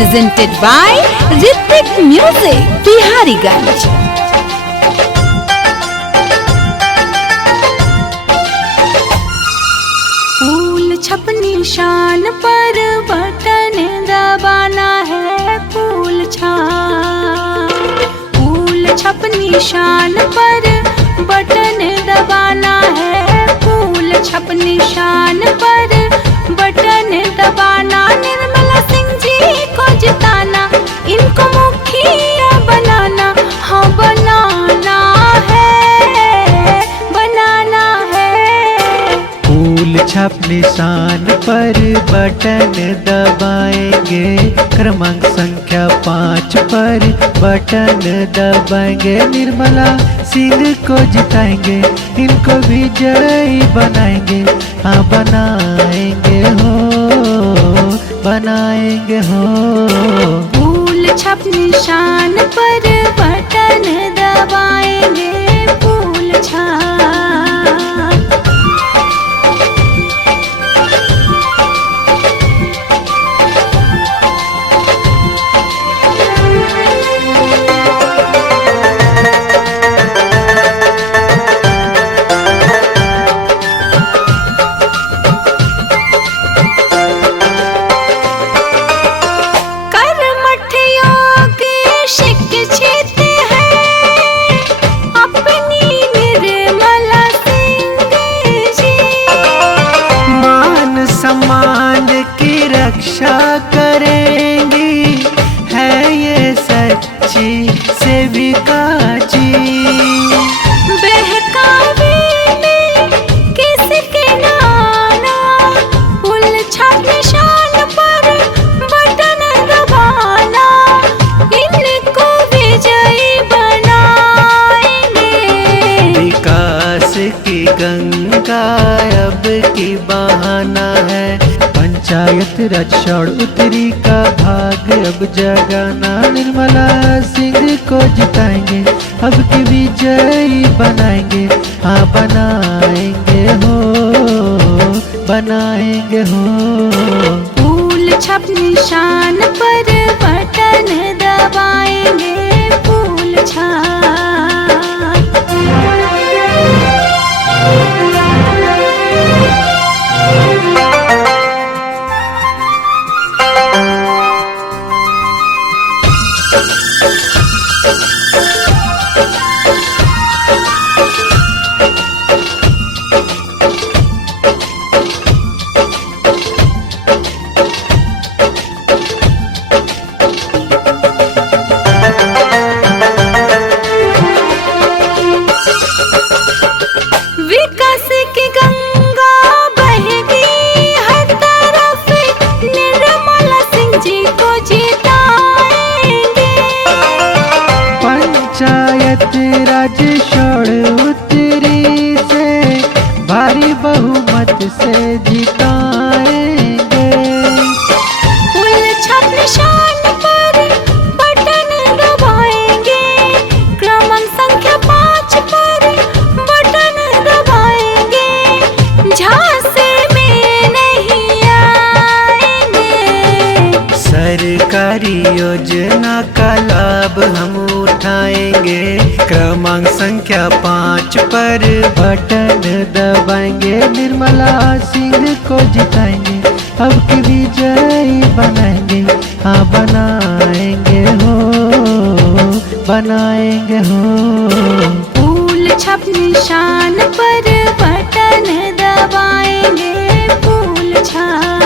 presented by Ritik Music, Bihariganj. फूल छप निशान पर बटन दबाना है, फूल छप निशान पर बटन दबाना है, फूल छप निशान पर बटन दबाना। निर्मला सिंह जी को जिताना, इनको मुखिया बनाना, हाँ बनाना है, बनाना है। फूल छप निशान पर बटन दबाएंगे, क्रमांक संख्या 5 पर बटन दबाएंगे। निर्मला सिंह को जिताएंगे, इनको विजयी बनाएंगे, हाँ बनाएंगे हो, बनाएंगे हो। फूल छप निशान पर बटन दबाएंगे, फूल छप। सम्मान की रक्षा करेंगी, है ये सच्ची सेविका जी। बहकावे में किसके नाना, फूल छप निशान पर बटन दबाना, इनको विजयी बनाएंगे। विकास की गंगा अब की बहाना है, पंचायत राज छोड़ उत्तरी का भाग अब जगाना। निर्मला सिंह को जिताएंगे, अब की विजयी बनाएंगे, हाँ बनाएंगे हो, बनाएंगे हो। फूल छप निशान पर बटन दबाएंगे, फूल छप। विकास की गंगा बहेगी हर तरफ, निर्मला सिंह जी को जिताएंगे। पंचायत राज छोड़ उत्तरी से भारी बहुमत से जिताएंगे। फूल छप निशान पर बटन दबाएंगे, क्रमांक संख्या 5 पर बटन दबाएंगे। झांसे में नहीं आएंगे, सरकारी योजना का लाभ हम उठाएंगे, क्रमांक संख्या 5 पर बटन दबाएंगे। निर्मला सिंह को जिताएंगे, अब की विजयी बनाएंगे, हाँ बनाएंगे हो, बनाएंगे हो। फूल छप निशान पर बटन दबाएंगे, फूल छप।